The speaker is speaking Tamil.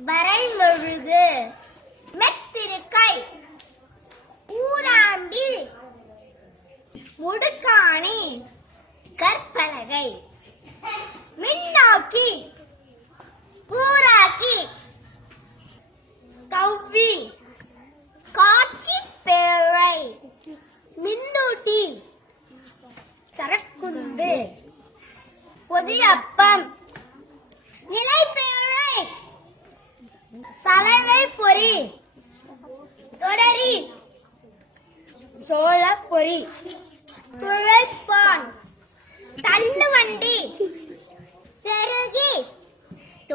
வரைமொழுகு மெத்திருக்கை ஊராண்டி முடுக்காணி கற்பலகை மின்னாக்கி கூராக்கி கவ்வி காட்சி பேழை மின்னூட்டி சரக்குண்டு பொதியப்பம் நிலைப்பேழை சலவை பொறி தொடரி சோள பொறி துளைப்பான் தள்ளுவண்டி செருகி